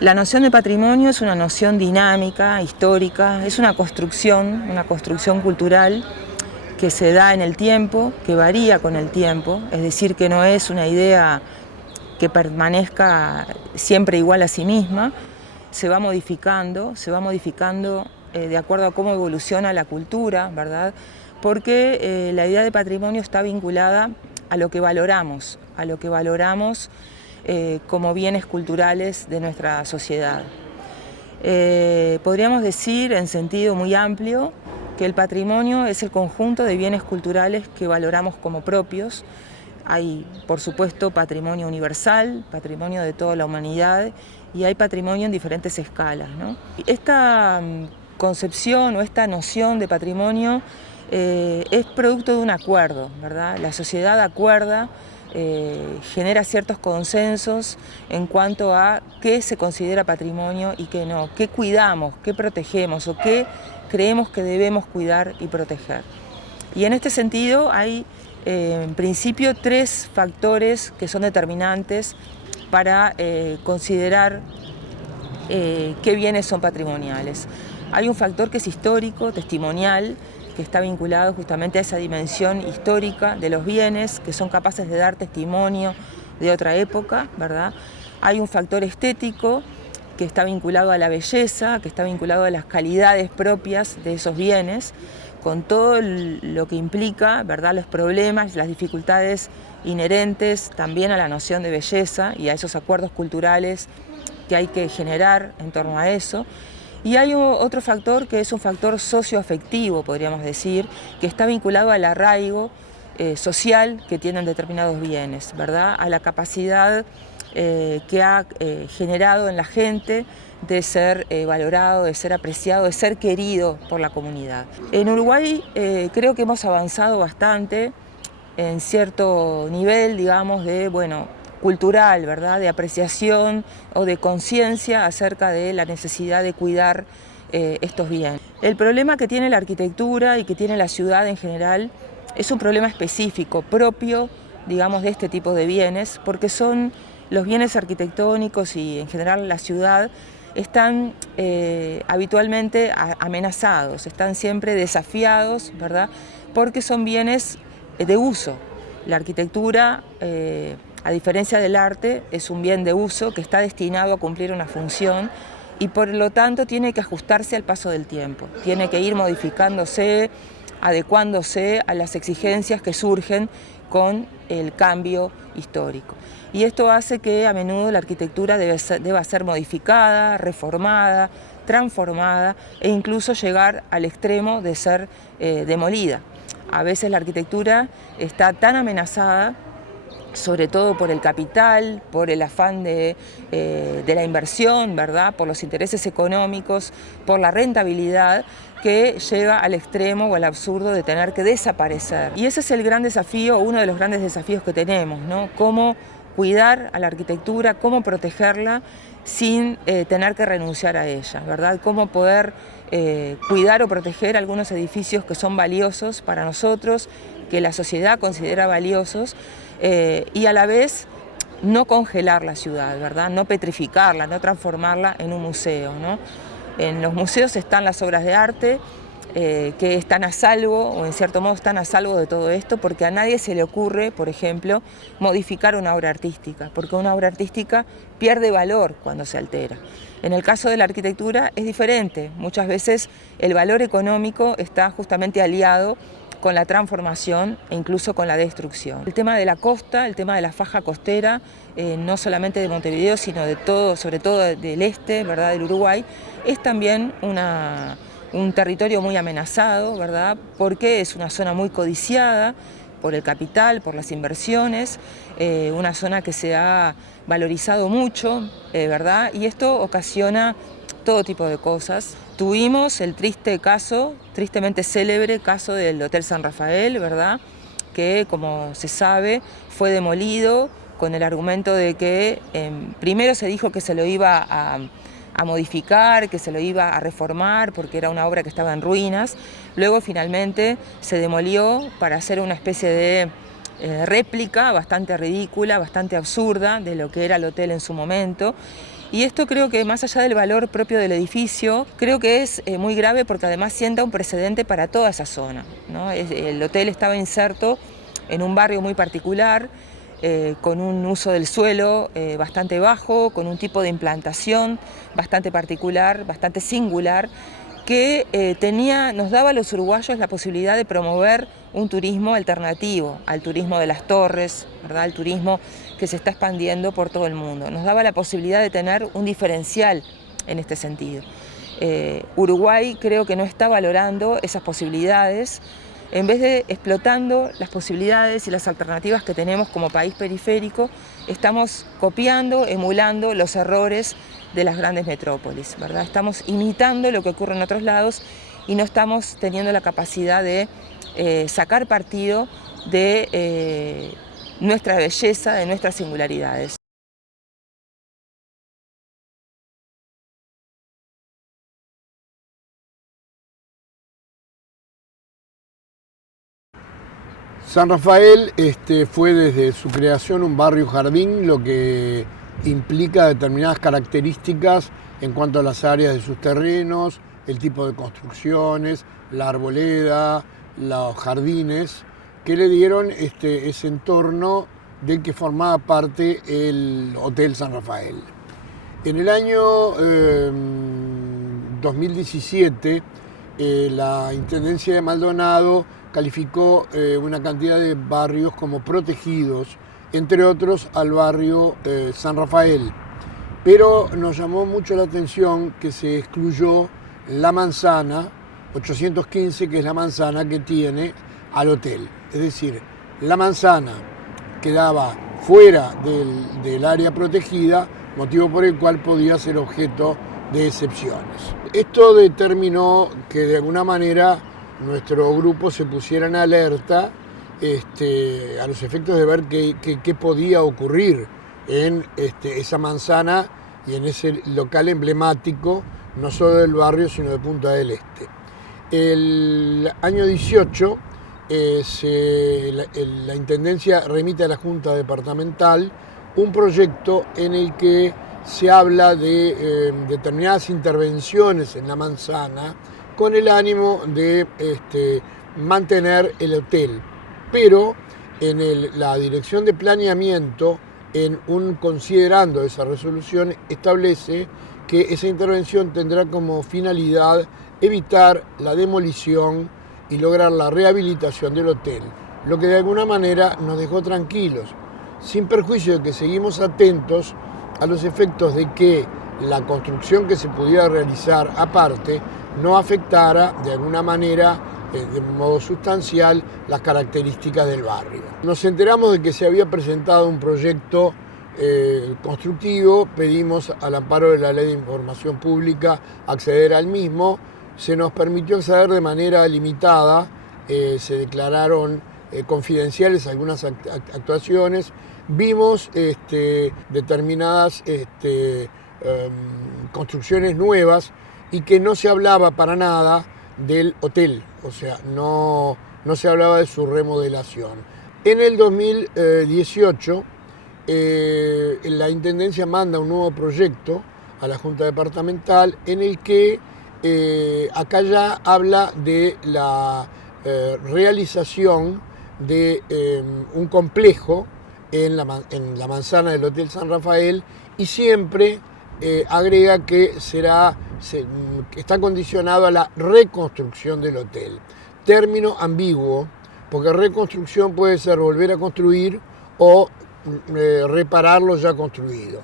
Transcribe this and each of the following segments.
La noción de patrimonio es una noción dinámica, histórica, es una construcción cultural que se da en el tiempo, que varía con el tiempo, es decir, que no es una idea que permanezca siempre igual a sí misma, se va modificando de acuerdo a cómo evoluciona la cultura, ¿verdad? Porque la idea de patrimonio está vinculada a lo que valoramos, como bienes culturales de nuestra sociedad. Podríamos decir en sentido muy amplio que el patrimonio es el conjunto de bienes culturales que valoramos como propios. Hay, por supuesto, patrimonio universal, patrimonio de toda la humanidad, y hay patrimonio en diferentes escalas, ¿no? Esta concepción o esta noción de patrimonio es producto de un acuerdo, ¿verdad? La sociedad acuerda, genera ciertos consensos en cuanto a qué se considera patrimonio y qué no, qué cuidamos, qué protegemos o qué creemos que debemos cuidar y proteger. Y en este sentido hay en principio tres factores que son determinantes para considerar qué bienes son patrimoniales. Hay un factor que es histórico, testimonial, que está vinculado justamente a esa dimensión histórica de los bienes, que son capaces de dar testimonio de otra época, ¿verdad? Hay un factor estético, que está vinculado a la belleza, que está vinculado a las calidades propias de esos bienes, con todo lo que implica, ¿verdad?, los problemas, las dificultades inherentes también a la noción de belleza y a esos acuerdos culturales que hay que generar en torno a eso. Y hay otro factor que es un factor socioafectivo, podríamos decir, que está vinculado al arraigo social que tienen determinados bienes, ¿verdad?, a la capacidad que ha generado en la gente de ser valorado, de ser apreciado, de ser querido por la comunidad. En Uruguay creo que hemos avanzado bastante en cierto nivel, digamos, de, cultural, ¿verdad?, de apreciación o de conciencia acerca de la necesidad de cuidar estos bienes. El problema que tiene la arquitectura y que tiene la ciudad en general es un problema específico, propio, digamos, de este tipo de bienes, porque son los bienes arquitectónicos y en general la ciudad están habitualmente amenazados, están siempre desafiados, ¿verdad?, porque son bienes de uso. La arquitectura, a diferencia del arte, es un bien de uso que está destinado a cumplir una función y por lo tanto tiene que ajustarse al paso del tiempo, tiene que ir modificándose, adecuándose a las exigencias que surgen con el cambio histórico. Y esto hace que a menudo la arquitectura deba ser modificada, reformada, transformada e incluso llegar al extremo de ser demolida. A veces la arquitectura está tan amenazada, sobre todo por el capital, por el afán de la inversión, ¿verdad?, por los intereses económicos, por la rentabilidad, que llega al extremo o al absurdo de tener que desaparecer. Y ese es el gran desafío, uno de los grandes desafíos que tenemos, ¿no? Cómo cuidar a la arquitectura, cómo protegerla sin tener que renunciar a ella, ¿verdad? Cómo poder cuidar o proteger algunos edificios que son valiosos para nosotros, que la sociedad considera valiosos, y a la vez no congelar la ciudad, ¿verdad?, no petrificarla, no transformarla en un museo, ¿no? En los museos están las obras de arte que están a salvo, o en cierto modo están a salvo de todo esto, porque a nadie se le ocurre, por ejemplo, modificar una obra artística, porque una obra artística pierde valor cuando se altera. En el caso de la arquitectura es diferente, muchas veces el valor económico está justamente aliado con la transformación e incluso con la destrucción. El tema de la costa, el tema de la faja costera, no solamente de Montevideo, sino de todo, sobre todo del este, ¿verdad?, del Uruguay, es también un territorio muy amenazado, ¿verdad?, porque es una zona muy codiciada por el capital, por las inversiones, una zona que se ha valorizado mucho, ¿verdad?, y esto ocasiona todo tipo de cosas. Tuvimos el triste caso, tristemente célebre caso del Hotel San Rafael, ¿verdad?, que, como se sabe, fue demolido con el argumento de que primero se dijo que se lo iba a modificar, que se lo iba a reformar porque era una obra que estaba en ruinas. Luego finalmente se demolió para hacer una especie de réplica bastante ridícula, bastante absurda de lo que era el hotel en su momento. Y esto creo que más allá del valor propio del edificio, creo que es muy grave porque además sienta un precedente para toda esa zona, ¿no? El hotel estaba inserto en un barrio muy particular, con un uso del suelo bastante bajo, con un tipo de implantación bastante particular, bastante singular, que nos daba a los uruguayos la posibilidad de promover un turismo alternativo al turismo de las torres, ¿verdad? Al turismo que se está expandiendo por todo el mundo. Nos daba la posibilidad de tener un diferencial en este sentido. Uruguay creo que no está valorando esas posibilidades, en vez de explotando las posibilidades y las alternativas que tenemos como país periférico, estamos copiando, emulando los errores de las grandes metrópolis, ¿verdad? Estamos imitando lo que ocurre en otros lados y no estamos teniendo la capacidad de sacar partido de nuestra belleza, de nuestras singularidades. San Rafael fue desde su creación un barrio jardín, lo que implica determinadas características en cuanto a las áreas de sus terrenos, el tipo de construcciones, la arboleda, los jardines, que le dieron ese entorno del que formaba parte el Hotel San Rafael. En el año 2017, la Intendencia de Maldonado calificó una cantidad de barrios como protegidos, entre otros al barrio San Rafael. Pero nos llamó mucho la atención que se excluyó la manzana 815, que es la manzana que tiene al hotel. Es decir, la manzana quedaba fuera del área protegida, motivo por el cual podía ser objeto de excepciones. Esto determinó que de alguna manera nuestro grupo se pusiera en alerta a los efectos de ver qué podía ocurrir en esa manzana y en ese local emblemático, no solo del barrio, sino de Punta del Este. El año 18, la Intendencia remite a la Junta Departamental un proyecto en el que se habla de determinadas intervenciones en la manzana con el ánimo de mantener el hotel. Pero en la Dirección de Planeamiento, considerando esa resolución, establece que esa intervención tendrá como finalidad evitar la demolición y lograr la rehabilitación del hotel, lo que de alguna manera nos dejó tranquilos, sin perjuicio de que seguimos atentos a los efectos de que la construcción que se pudiera realizar aparte no afectara de alguna manera, de modo sustancial, las características del barrio. Nos enteramos de que se había presentado un proyecto constructivo, pedimos al amparo de la Ley de Información Pública acceder al mismo, se nos permitió acceder de manera limitada, se declararon confidenciales algunas actuaciones, vimos determinadas construcciones nuevas y que no se hablaba para nada del hotel, o sea, no se hablaba de su remodelación. En el 2018, la Intendencia manda un nuevo proyecto a la Junta Departamental en el que acá ya habla de la realización de un complejo en la manzana del Hotel San Rafael y siempre agrega que está condicionado a la reconstrucción del hotel. Término ambiguo, porque reconstrucción puede ser volver a construir o reparar lo ya construido.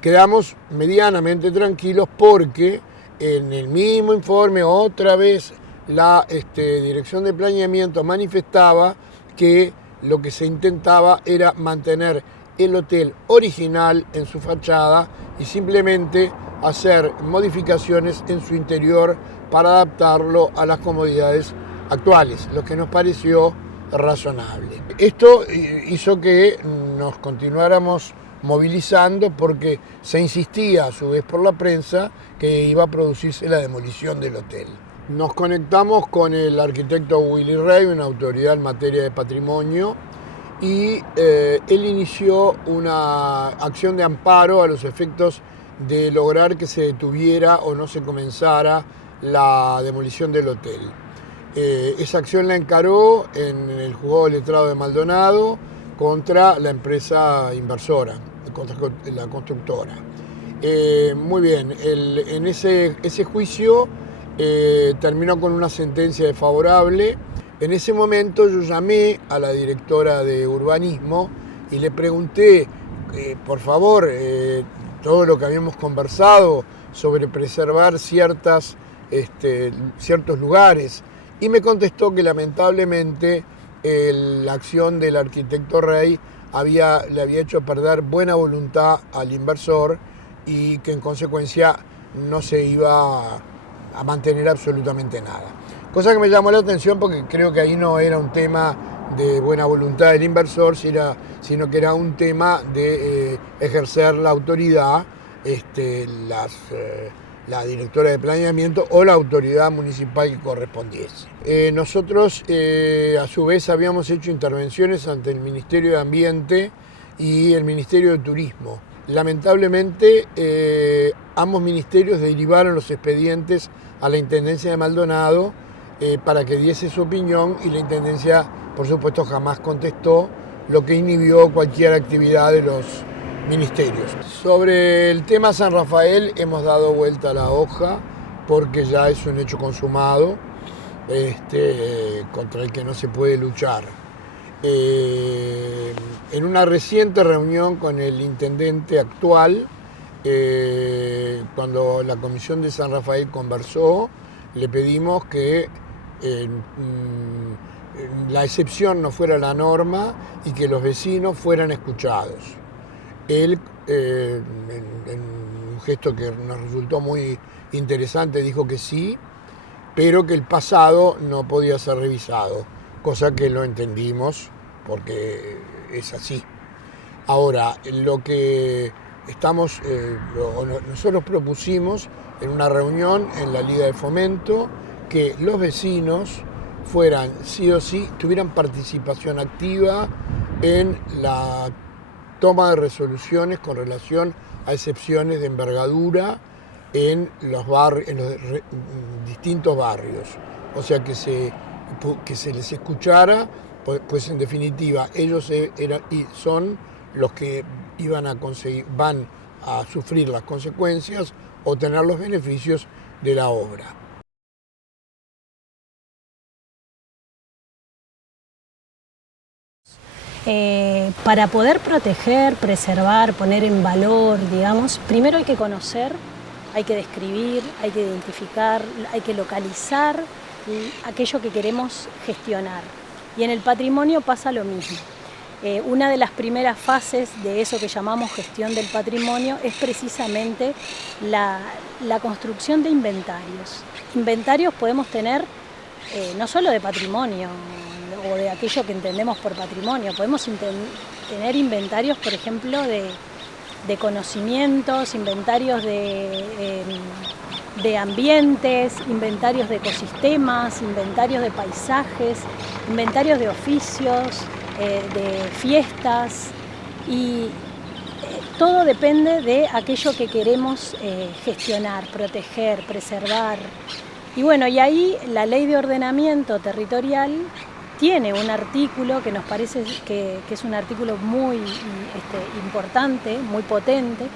Quedamos medianamente tranquilos porque en el mismo informe otra vez la Dirección de Planeamiento manifestaba que lo que se intentaba era mantener el hotel original en su fachada y simplemente hacer modificaciones en su interior para adaptarlo a las comodidades actuales, lo que nos pareció razonable. Esto hizo que nos continuáramos movilizando porque se insistía a su vez por la prensa que iba a producirse la demolición del hotel. Nos conectamos con el arquitecto Willy Rey, una autoridad en materia de patrimonio, y él inició una acción de amparo a los efectos de lograr que se detuviera o no se comenzara la demolición del hotel. Esa acción la encaró en el juzgado letrado de Maldonado contra la empresa inversora, contra la constructora. Muy bien, en ese juicio terminó con una sentencia desfavorable. En ese momento yo llamé a la directora de urbanismo y le pregunté, por favor, todo lo que habíamos conversado sobre preservar ciertos lugares, y me contestó que lamentablemente la acción del arquitecto Rey le había hecho perder buena voluntad al inversor y que en consecuencia no se iba a mantener absolutamente nada. Cosa que me llamó la atención porque creo que ahí no era un tema de buena voluntad del inversor, sino que era un tema de ejercer la autoridad, la directora de planeamiento o la autoridad municipal que correspondiese. Nosotros a su vez habíamos hecho intervenciones ante el Ministerio de Ambiente y el Ministerio de Turismo. Lamentablemente ambos ministerios derivaron los expedientes a la Intendencia de Maldonado para que diese su opinión, y la Intendencia por supuesto jamás contestó, lo que inhibió cualquier actividad de los ministerios. Sobre el tema San Rafael hemos dado vuelta a la hoja porque ya es un hecho consumado contra el que no se puede luchar. En una reciente reunión con el intendente actual, cuando la Comisión de San Rafael conversó, le pedimos que la excepción no fuera la norma y que los vecinos fueran escuchados. Él, en un gesto que nos resultó muy interesante, dijo que sí, pero que el pasado no podía ser revisado, cosa que lo entendimos porque es así. Ahora, lo que nosotros propusimos en una reunión en la Liga de Fomento, que los vecinos fueran sí o sí, tuvieran participación activa en la toma de resoluciones con relación a excepciones de envergadura en los distintos barrios. O sea, que se les escuchara, pues en definitiva ellos son los que van a sufrir las consecuencias o tener los beneficios de la obra. Para poder proteger, preservar, poner en valor, digamos, primero hay que conocer, hay que describir, hay que identificar, hay que localizar aquello que queremos gestionar. Y en el patrimonio pasa lo mismo. Una de las primeras fases de eso que llamamos gestión del patrimonio es precisamente la construcción de inventarios. Inventarios podemos tener no solo de patrimonio o de aquello que entendemos por patrimonio, podemos tener inventarios, por ejemplo, de conocimientos, inventarios de ambientes, inventarios de ecosistemas, inventarios de paisajes, inventarios de oficios, de fiestas, y todo depende de aquello que queremos gestionar, proteger, preservar. Y bueno, y ahí la Ley de Ordenamiento Territorial tiene un artículo que nos parece que es un artículo muy importante, muy potente,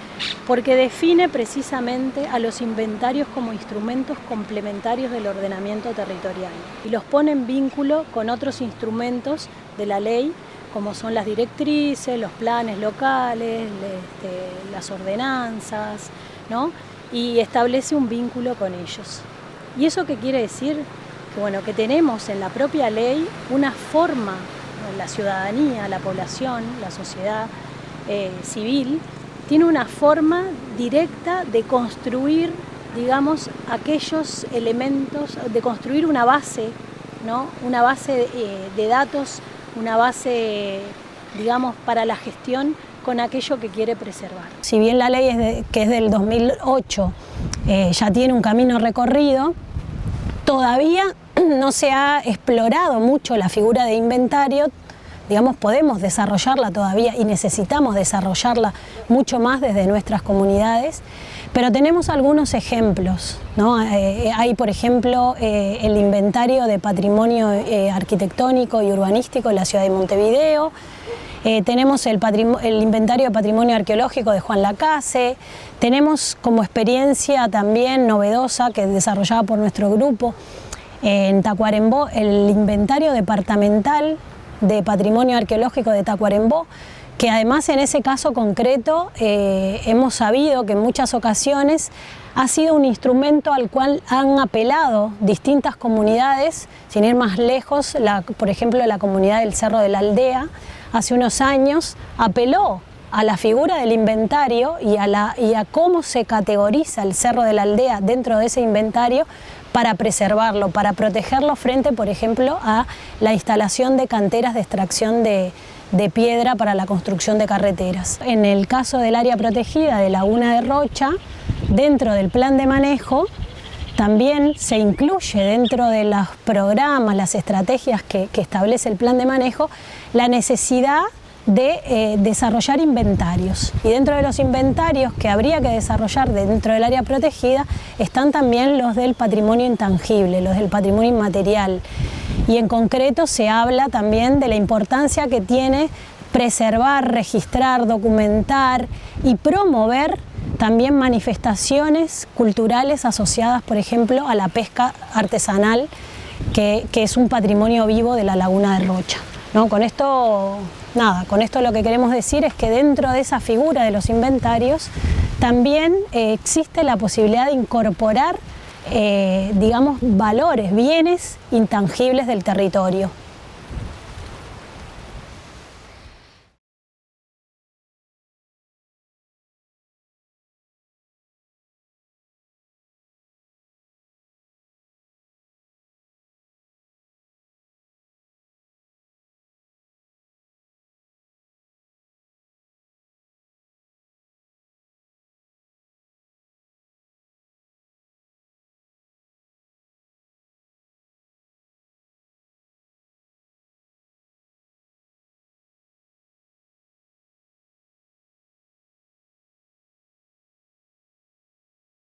porque define precisamente a los inventarios como instrumentos complementarios del ordenamiento territorial y los pone en vínculo con otros instrumentos de la ley, como son las directrices, los planes locales, las ordenanzas, ¿no? Y establece un vínculo con ellos. ¿Y eso qué quiere decir? Que, bueno, que tenemos en la propia ley una forma, la ciudadanía, la población, la sociedad civil, tiene una forma directa de construir, digamos, aquellos elementos, de construir una base, ¿no? Una base de datos, una base, digamos, para la gestión con aquello que quiere preservar. Si bien la ley que es del 2008 ya tiene un camino recorrido, todavía no se ha explorado mucho la figura de inventario, digamos, podemos desarrollarla todavía y necesitamos desarrollarla mucho más desde nuestras comunidades, pero tenemos algunos ejemplos, ¿no? Hay, por ejemplo, el inventario de patrimonio arquitectónico y urbanístico de la ciudad de Montevideo. Tenemos el inventario de patrimonio arqueológico de Juan Lacase. Tenemos como experiencia también novedosa, que es desarrollada por nuestro grupo, en Tacuarembó, el inventario departamental de patrimonio arqueológico de Tacuarembó, que además en ese caso concreto hemos sabido que en muchas ocasiones ha sido un instrumento al cual han apelado distintas comunidades, sin ir más lejos, por ejemplo la comunidad del Cerro de la Aldea, hace unos años apeló a la figura del inventario y a cómo se categoriza el Cerro de la Aldea dentro de ese inventario para preservarlo, para protegerlo frente, por ejemplo, a la instalación de canteras de extracción de piedra para la construcción de carreteras. En el caso del área protegida de Laguna de Rocha, dentro del plan de manejo, también se incluye dentro de los programas, las estrategias que establece el plan de manejo, la necesidad de desarrollar inventarios. Y dentro de los inventarios que habría que desarrollar dentro del área protegida están también los del patrimonio intangible, los del patrimonio inmaterial. Y en concreto se habla también de la importancia que tiene preservar, registrar, documentar y promover también manifestaciones culturales asociadas, por ejemplo, a la pesca artesanal, que es un patrimonio vivo de la Laguna de Rocha, ¿no? Con esto lo que queremos decir es que dentro de esa figura de los inventarios también existe la posibilidad de incorporar, digamos, valores, bienes intangibles del territorio.